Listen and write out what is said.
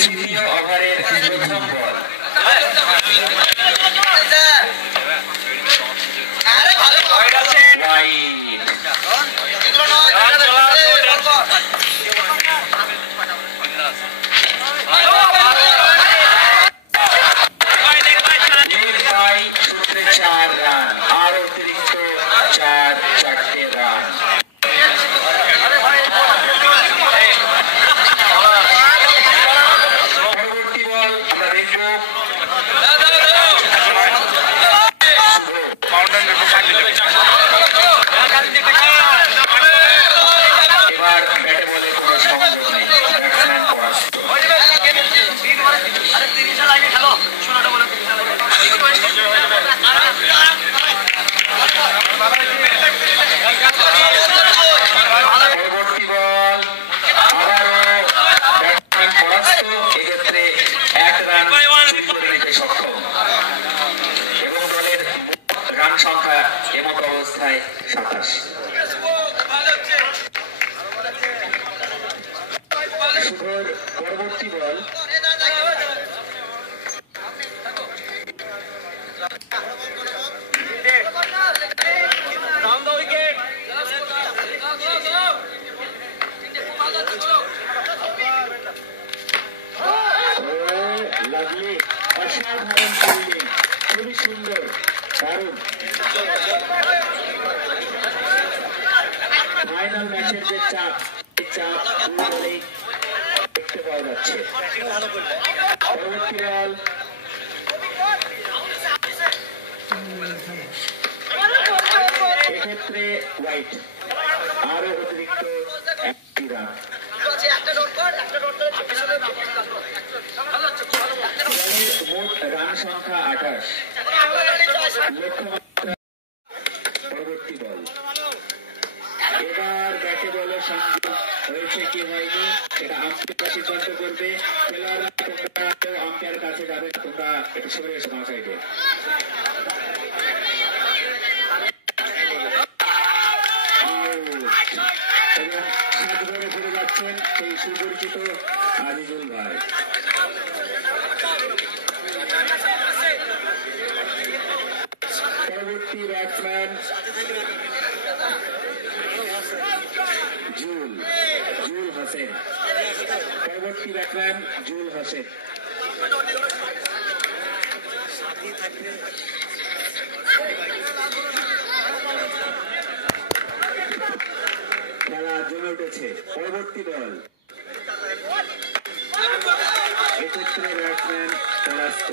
দ্বিতীয় ওভারের প্রথম বল। পরবর্তী বল অসাধারণ ফিল্ডিং, খুবই সুন্দর, দারুণ। ফাইনাল ম্যাচের যে চাপ দেখতে পাওয়া যাচ্ছে। পরবর্তী বল এক্ষেত্রে হোয়াইট, আরো অতিরিক্ত একটি রান। মোট রান সংখ্যা 28। পরবর্তী বল এবার ব্যাটে বলের সংযোগ হয়েছে কি হয়নি সেটা আম্পায়ার সিদ্ধান্ত করবে। খেলোয়াড়রা তোমরা আম্পায়ার কাছে যাবে, তোমরা একটু সরে এসো না সাইডে। এবং সাত ধরে ফিরে যাচ্ছেন সেই সুপরিচিত আজিজুল ভাই। পরবর্তী ব্যাটসম্যান জুল হোসেন। পরবর্তী ব্যাটসম্যান জুল হোসেন। খেলা জমে উঠেছে। পরবর্তী বল এক্ষেত্রে ব্যাটসম্যান পরাস্ত।